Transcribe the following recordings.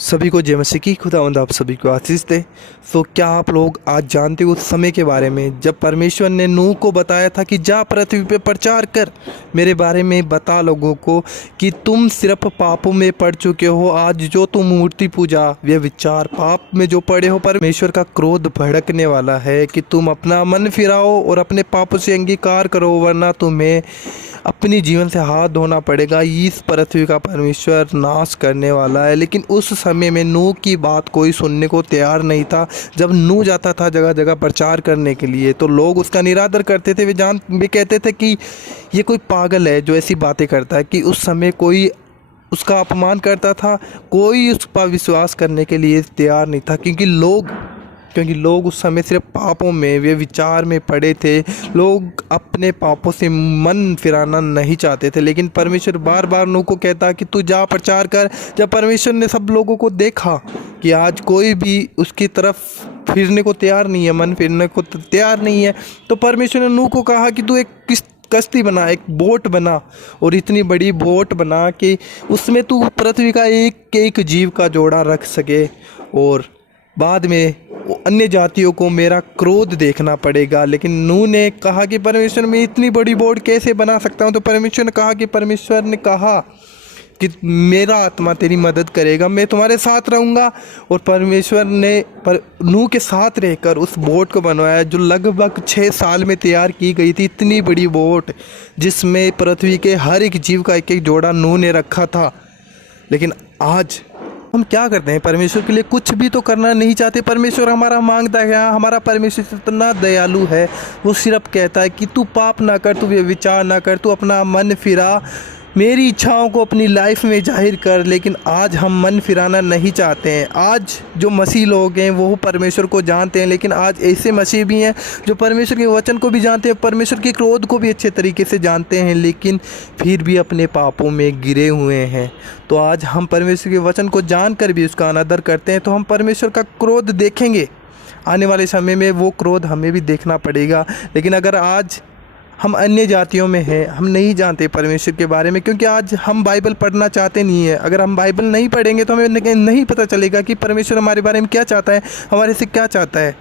सभी को जय मसीह की खुदावंद आप सभी को आशीष दे। तो क्या आप लोग आज जानते हो उस समय के बारे में जब परमेश्वर ने नूह को बताया था कि जा पृथ्वी पे प्रचार कर, मेरे बारे में बता लोगों को कि तुम सिर्फ पापों में पड़ चुके हो। आज जो तुम मूर्ति पूजा वे विचार पाप में जो पड़े हो, परमेश्वर का क्रोध भड़कने वाला है कि तुम अपना मन फिराओ और अपने पापों से अंगीकार करो, वरना तुम्हें अपनी जीवन से हाथ धोना पड़ेगा। इस पृथ्वी का परमेश्वर नाश करने वाला है। लेकिन उस समय में नूह की बात कोई सुनने को तैयार नहीं था। जब नूह जाता था जगह जगह प्रचार करने के लिए तो लोग उसका निरादर करते थे। वे कहते थे कि ये कोई पागल है जो ऐसी बातें करता है। कि उस समय कोई उसका अपमान करता था, कोई उस पर विश्वास करने के लिए तैयार नहीं था, क्योंकि लोग उस समय सिर्फ पापों में वे विचार में पड़े थे। लोग अपने पापों से मन फिराना नहीं चाहते थे। लेकिन परमेश्वर बार बार नूह को कहता कि तू जा प्रचार कर। जब परमेश्वर ने सब लोगों को देखा कि आज कोई भी उसकी तरफ फिरने को तैयार नहीं है, मन फिरने को तैयार नहीं है, तो परमेश्वर ने नूह को कहा कि तू एक कश्ती बना, एक बोट बना, और इतनी बड़ी बोट बना कि उसमें तू पृथ्वी का एक एक जीव का जोड़ा रख सके, और बाद में अन्य जातियों को मेरा क्रोध देखना पड़ेगा। लेकिन नूह ने कहा कि परमेश्वर मैं इतनी बड़ी बोट कैसे बना सकता हूँ। तो परमेश्वर ने कहा कि मेरा आत्मा तेरी मदद करेगा, मैं तुम्हारे साथ रहूँगा। और परमेश्वर ने नूह के साथ रहकर उस बोट को बनवाया जो लगभग 6 साल में तैयार की गई थी। इतनी बड़ी बोट जिसमें पृथ्वी के हर एक जीव का एक एक जोड़ा नूह ने रखा था। लेकिन आज हम क्या करते हैं, परमेश्वर के लिए कुछ भी तो करना नहीं चाहते। परमेश्वर हमारा मांगता है, हमारा परमेश्वर इतना दयालु है, वो सिर्फ कहता है कि तू पाप ना कर, तू विचार ना कर, तू अपना मन फिरा, मेरी इच्छाओं को अपनी लाइफ में जाहिर कर। लेकिन आज हम मन फिराना नहीं चाहते हैं। आज जो मसीह लोग हैं वो परमेश्वर को जानते हैं, लेकिन आज ऐसे मसीह भी हैं जो परमेश्वर के वचन को भी जानते हैं, परमेश्वर के क्रोध को भी अच्छे तरीके से जानते हैं, लेकिन फिर भी अपने पापों में गिरे हुए हैं। तो आज हम परमेश्वर के वचन को जानकर भी उसका अनादर करते हैं, तो हम परमेश्वर का क्रोध देखेंगे। आने वाले समय में वो क्रोध हमें भी देखना पड़ेगा। लेकिन अगर आज हम अन्य जातियों में हैं, हम नहीं जानते परमेश्वर के बारे में, क्योंकि आज हम बाइबल पढ़ना चाहते नहीं है। अगर हम बाइबल नहीं पढ़ेंगे तो हमें नहीं पता चलेगा कि परमेश्वर हमारे बारे में क्या चाहता है, हमारे से क्या चाहता है।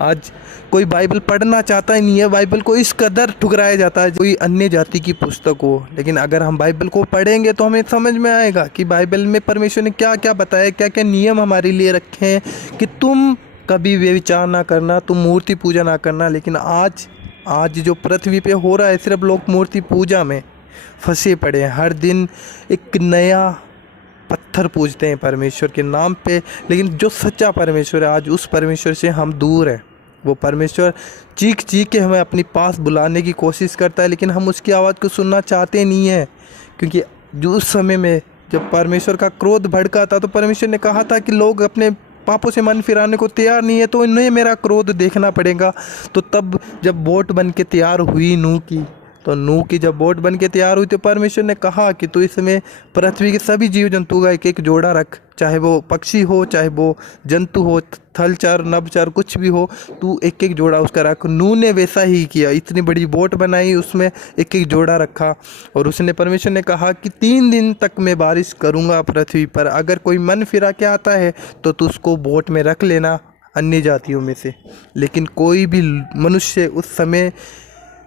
आज कोई बाइबल पढ़ना चाहता ही नहीं है। बाइबल को इस कदर ठुकराया जाता है कोई अन्य जाति की पुस्तक हो। लेकिन अगर हम बाइबल को पढ़ेंगे तो हमें समझ में आएगा कि बाइबल में परमेश्वर ने क्या क्या बताया, क्या क्या नियम हमारे लिए रखे हैं कि तुम कभी व्यभिचार ना करना, तुम मूर्ति पूजा ना करना। लेकिन आज जो पृथ्वी पे हो रहा है, सिर्फ लोग मूर्ति पूजा में फंसे पड़े हैं। हर दिन एक नया पत्थर पूजते हैं परमेश्वर के नाम पे। लेकिन जो सच्चा परमेश्वर है, आज उस परमेश्वर से हम दूर हैं। वो परमेश्वर चीख के हमें अपने पास बुलाने की कोशिश करता है, लेकिन हम उसकी आवाज़ को सुनना चाहते नहीं हैं। क्योंकि जो उस समय में जब परमेश्वर का क्रोध भड़का था तो परमेश्वर ने कहा था कि लोग अपने पापों से मन फिराने को तैयार नहीं है, तो इन्हें मेरा क्रोध देखना पड़ेगा। तो तब जब बोट बन के तैयार हुई नूह की जब बोट बन के तैयार हुई तो परमेश्वर ने कहा कि तू इसमें पृथ्वी के सभी जीव जंतु का एक एक जोड़ा रख, चाहे वो पक्षी हो, चाहे वो जंतु हो, थलचर नभचर कुछ भी हो, तू एक एक जोड़ा उसका रख। नूह ने वैसा ही किया, इतनी बड़ी बोट बनाई, उसमें एक एक जोड़ा रखा। और परमेश्वर ने कहा कि 3 दिन तक मैं बारिश करूँगा पृथ्वी पर। अगर कोई मन फिरा के आता है तो तू उसको बोट में रख लेना अन्य जातियों में से। लेकिन कोई भी मनुष्य उस समय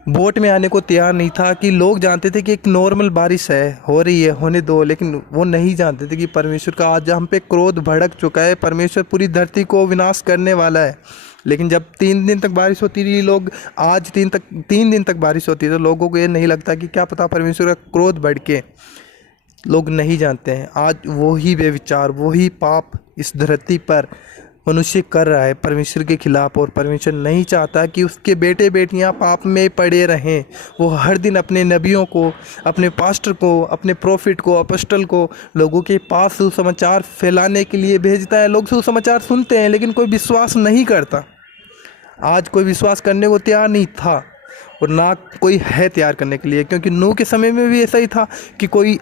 बोट में आने को तैयार नहीं था। कि लोग जानते थे कि एक नॉर्मल बारिश है, हो रही है, होने दो। लेकिन वो नहीं जानते थे कि परमेश्वर का आज हम पे क्रोध भड़क चुका है, परमेश्वर पूरी धरती को विनाश करने वाला है। लेकिन जब 3 दिन तक बारिश होती रही, लोग आज 3 दिन तक बारिश होती है, तो लोगों को ये नहीं लगता कि क्या पता परमेश्वर का क्रोध भड़के। लोग नहीं जानते हैं। आज वही बेविचार, वही पाप इस धरती पर मनुष्य कर रहा है परमेश्वर के खिलाफ। और परमेश्वर नहीं चाहता कि उसके बेटे बेटियां पाप में पड़े रहें। वो हर दिन अपने नबियों को, अपने पास्टर को, अपने प्रॉफिट को, अपोस्टल को लोगों के पास सुसमाचार फैलाने के लिए भेजता है। लोग सुसमाचार सुनते हैं लेकिन कोई विश्वास नहीं करता। आज कोई विश्वास करने को तैयार नहीं था और ना कोई है तैयार करने के लिए। क्योंकि नूह के समय में भी ऐसा ही था कि कोई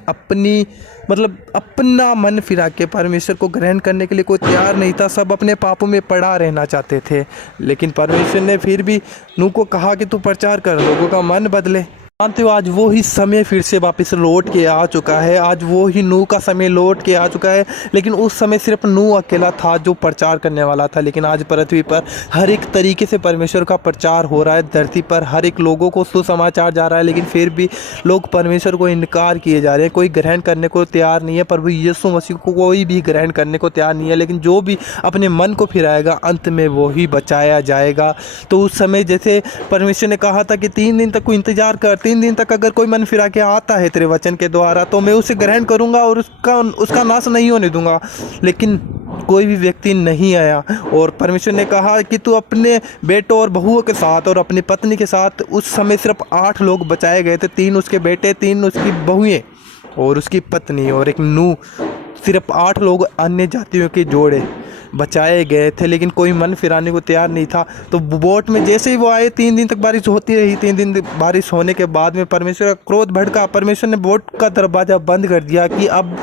अपना मन फिरा के परमेश्वर को ग्रहण करने के लिए कोई तैयार नहीं था। सब अपने पापों में पड़ा रहना चाहते थे। लेकिन परमेश्वर ने फिर भी नूह को कहा कि तू प्रचार कर, लोगों का मन बदले। जानते हो आज वो ही समय फिर से वापस लौट के आ चुका है। आज वो ही नूह का समय लौट के आ चुका है। लेकिन उस समय सिर्फ नूह अकेला था जो प्रचार करने वाला था, लेकिन आज पृथ्वी पर हर एक तरीके से परमेश्वर का प्रचार हो रहा है। धरती पर हर एक लोगों को सुसमाचार जा रहा है, लेकिन फिर भी लोग परमेश्वर को इनकार किए जा रहे हैं। कोई ग्रहण करने को तैयार नहीं है। प्रभु यीशु मसीह को कोई भी ग्रहण करने को तैयार नहीं है। लेकिन जो भी अपने मन को फिराएगा अंत में वो ही बचाया जाएगा। तो उस समय जैसे परमेश्वर ने कहा था कि 3 दिन तक को इंतजार कर, 3 दिन तक अगर कोई मन फिरा के आता है तेरे वचन के द्वारा तो मैं उसे ग्रहण करूंगा और उसका नाश नहीं होने दूंगा। लेकिन कोई भी व्यक्ति नहीं आया। और परमेश्वर ने कहा कि तू अपने बेटों और बहुओं के साथ और अपनी पत्नी के साथ, उस समय सिर्फ 8 लोग बचाए गए थे, 3 उसके बेटे, 3 उसकी बहुएं और उसकी पत्नी और एक नूह। सिर्फ 8 लोग अन्य जातियों के जोड़े बचाए गए थे, लेकिन कोई मन फिराने को तैयार नहीं था। तो बोट में जैसे ही वो आए 3 दिन तक बारिश होती रही। 3 दिन बारिश होने के बाद में परमेश्वर का क्रोध भड़का। परमेश्वर ने बोट का दरवाज़ा बंद कर दिया कि अब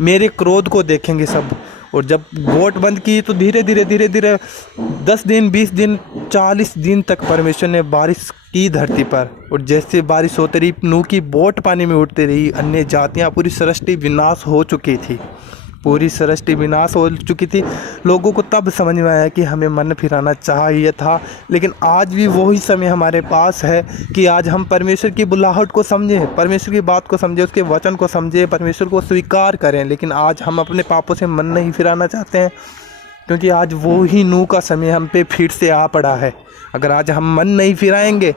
मेरे क्रोध को देखेंगे सब। और जब बोट बंद की तो धीरे धीरे 10 दिन, 20 दिन, 40 दिन तक परमेश्वर ने बारिश की धरती पर। और जैसे बारिश होती रही नूह की बोट पानी में उठती रही। अन्य जातियाँ, पूरी सृष्टि विनाश हो चुकी थी। पूरी सृष्टि विनाश हो चुकी थी। लोगों को तब समझ में आया कि हमें मन फिराना चाहिए था। लेकिन आज भी वही समय हमारे पास है कि आज हम परमेश्वर की बुलाहट को समझें, परमेश्वर की बात को समझें, उसके वचन को समझें, परमेश्वर को स्वीकार करें। लेकिन आज हम अपने पापों से मन नहीं फिराना चाहते हैं, क्योंकि आज वो ही नूह का समय हम पे फिर से आ पड़ा है। अगर आज हम मन नहीं फिराएंगे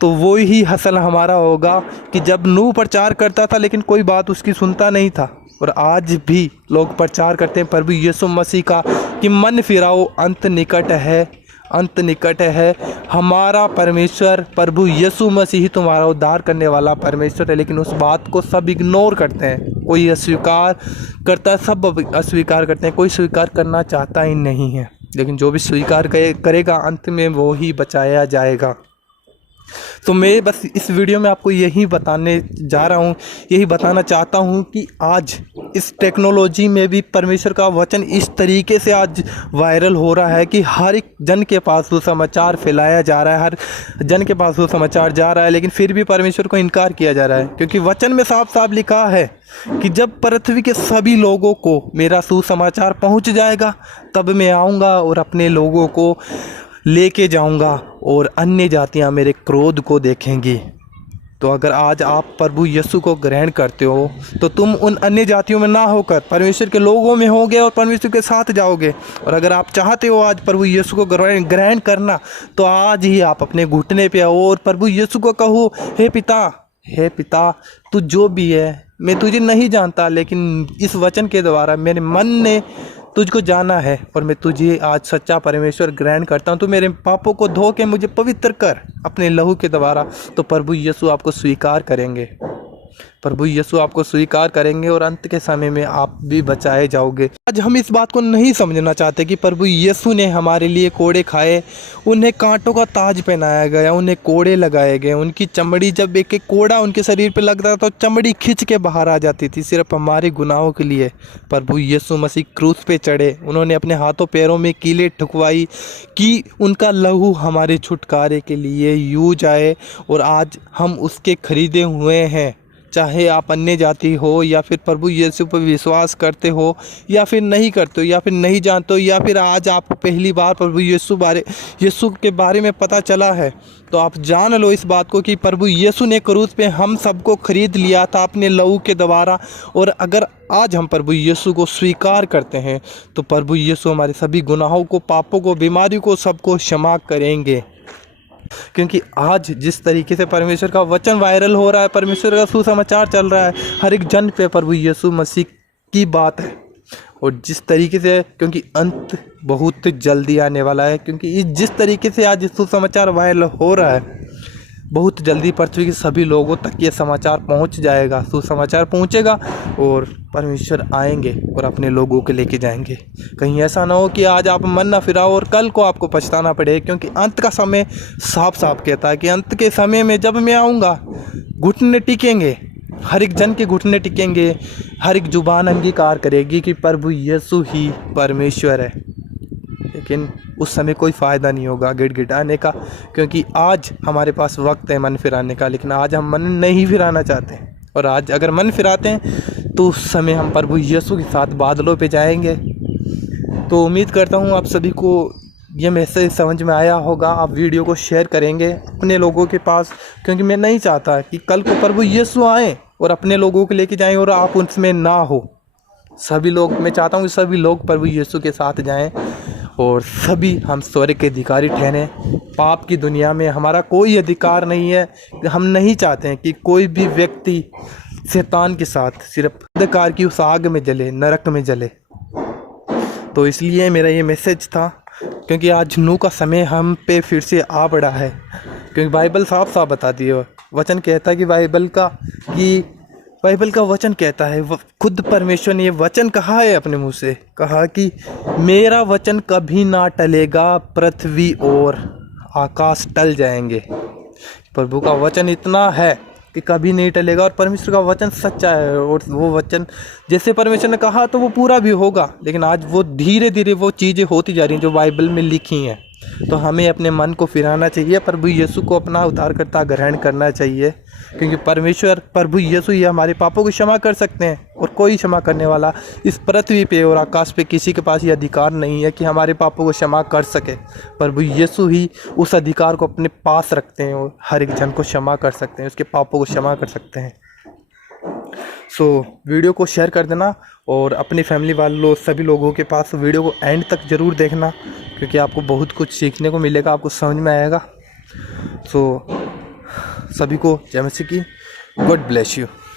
तो वो ही हसल हमारा होगा कि जब नूह प्रचार करता था लेकिन कोई बात उसकी सुनता नहीं था। और आज भी लोग प्रचार करते हैं प्रभु यीशु मसीह का कि मन फिराओ, अंत निकट है, अंत निकट है। हमारा परमेश्वर प्रभु यीशु मसीह ही तुम्हारा उद्धार करने वाला परमेश्वर है। लेकिन उस बात को सब इग्नोर करते हैं। कोई अस्वीकार करता है, सब अस्वीकार करते हैं, कोई स्वीकार करना चाहता ही नहीं है। लेकिन जो भी स्वीकार करेगा अंत में वो ही बचाया जाएगा। तो मैं बस इस वीडियो में आपको यही बताने जा रहा हूँ, यही बताना चाहता हूँ कि आज इस टेक्नोलॉजी में भी परमेश्वर का वचन इस तरीके से आज वायरल हो रहा है कि हर एक जन के पास सुसमाचार फैलाया जा रहा है, हर जन के पास सुसमाचार जा रहा है। लेकिन फिर भी परमेश्वर को इनकार किया जा रहा है, क्योंकि वचन में साफ साफ लिखा है कि जब पृथ्वी के सभी लोगों को मेरा सुसमाचार पहुँच जाएगा तब मैं आऊँगा और अपने लोगों को लेके जाऊंगा और अन्य जातियां मेरे क्रोध को देखेंगी। तो अगर आज आप प्रभु यीशु को ग्रहण करते हो तो तुम उन अन्य जातियों में ना होकर परमेश्वर के लोगों में होगे और परमेश्वर के साथ जाओगे। और अगर आप चाहते हो आज प्रभु यीशु को ग्रहण करना तो आज ही आप अपने घुटने पे आओ और प्रभु यीशु को कहो, हे पिता, तू जो भी है मैं तुझे नहीं जानता, लेकिन इस वचन के द्वारा मेरे मन ने तुझको जाना है और मैं तुझे आज सच्चा परमेश्वर ग्रहण करता हूँ। तो मेरे पापों को धो के मुझे पवित्र कर अपने लहू के द्वारा। तो प्रभु यीशु आपको स्वीकार करेंगे, प्रभु यीशु आपको स्वीकार करेंगे और अंत के समय में आप भी बचाए जाओगे। आज हम इस बात को नहीं समझना चाहते कि प्रभु यीशु ने हमारे लिए कोड़े खाए, उन्हें कांटों का ताज पहनाया गया, उन्हें कोड़े लगाए गए। उनकी चमड़ी, जब एक एक कोड़ा उनके शरीर पे लगता था तो चमड़ी खींच के बाहर आ जाती थी, सिर्फ हमारे गुनाहों के लिए। प्रभु यीशु मसीह क्रूस पे चढ़े, उन्होंने अपने हाथों पैरों में कीलें ठुकवाई कि उनका लहू हमारे छुटकारे के लिए यूज आए। और आज हम उसके खरीदे हुए हैं। चाहे आप अन्य जाति हो या फिर प्रभु यीशु पर विश्वास करते हो या फिर नहीं करते हो या फिर नहीं जानते हो, या फिर आज आपको पहली बार प्रभु यीशु के बारे में पता चला है, तो आप जान लो इस बात को कि प्रभु यीशु ने क्रूस पे हम सबको खरीद लिया था अपने लहू के द्वारा। और अगर आज हम प्रभु यीशु को स्वीकार करते हैं तो प्रभु यीशु हमारे सभी गुनाहों को, पापों को, बीमारी को, सबको क्षमा करेंगे। क्योंकि आज जिस तरीके से परमेश्वर का वचन वायरल हो रहा है, परमेश्वर का सुसमाचार चल रहा है, हर एक जन पे प्रभु यीशु मसीह की बात है। और जिस तरीके से, क्योंकि अंत बहुत जल्दी आने वाला है, क्योंकि जिस तरीके से आज सुसमाचार वायरल हो रहा है, बहुत जल्दी पृथ्वी के सभी लोगों तक ये समाचार पहुंच जाएगा, सुसमाचार पहुंचेगा और परमेश्वर आएंगे और अपने लोगों के लेके जाएंगे। कहीं ऐसा ना हो कि आज आप मन ना फिराओ और कल को आपको पछताना पड़े, क्योंकि अंत का समय साफ साफ कहता है कि अंत के समय में जब मैं आऊँगा घुटने टिकेंगे, हर एक जन के घुटने टिकेंगे, हर एक जुबान अंगीकार करेगी कि प्रभु यीशु ही परमेश्वर है। लेकिन उस समय कोई फ़ायदा नहीं होगा गिड़गिड़ाने का, क्योंकि आज हमारे पास वक्त है मन फिराने का, लेकिन आज हम मन नहीं फिराना चाहते हैं। और आज अगर मन फिराते हैं तो उस समय हम प्रभु यीशु के साथ बादलों पे जाएंगे। तो उम्मीद करता हूँ आप सभी को ये मैसेज समझ में आया होगा। आप वीडियो को शेयर करेंगे अपने लोगों के पास, क्योंकि मैं नहीं चाहता कि कल को प्रभु यीशु आए और अपने लोगों को लेके जाएं और आप उसमें ना हो। सभी लोग, मैं चाहता हूँ कि सभी लोग प्रभु यीशु के साथ जाएं और सभी हम स्वर्ग के अधिकारी ठहरें। पाप की दुनिया में हमारा कोई अधिकार नहीं है। हम नहीं चाहते हैं कि कोई भी व्यक्ति शैतान के साथ सिर्फ अंधकार की उस आग में जले, नरक में जले। तो इसलिए मेरा ये मैसेज था, क्योंकि आज नूह का समय हम पे फिर से आ पड़ा है। क्योंकि बाइबल साफ साफ बताती है, वचन कहता है कि बाइबल का वचन कहता है, खुद परमेश्वर ने ये वचन कहा है अपने मुंह से, कहा कि मेरा वचन कभी ना टलेगा, पृथ्वी और आकाश टल जाएंगे। प्रभु का वचन इतना है कि कभी नहीं टलेगा और परमेश्वर का वचन सच्चा है। और वो वचन जैसे परमेश्वर ने कहा तो वो पूरा भी होगा। लेकिन आज वो धीरे धीरे वो चीज़ें होती जा रही हैं जो बाइबल में लिखी हैं। तो हमें अपने मन को फिराना चाहिए, प्रभु यीशु को अपना उद्धारकर्ता ग्रहण करना चाहिए, क्योंकि परमेश्वर प्रभु यीशु ही हमारे पापों को क्षमा कर सकते हैं। और कोई क्षमा करने वाला इस पृथ्वी पे और आकाश पे किसी के पास ये अधिकार नहीं है कि हमारे पापों को क्षमा कर सके। प्रभु यीशु ही उस अधिकार को अपने पास रखते हैं और हर एक जन को क्षमा कर सकते हैं, उसके पापों को क्षमा कर सकते हैं। वीडियो को शेयर कर देना और अपनी फैमिली वालों सभी लोगों के पास वीडियो को एंड तक ज़रूर देखना, क्योंकि आपको बहुत कुछ सीखने को मिलेगा, आपको समझ में आएगा। सभी को जय मसीह की, गॉड ब्लेस यू।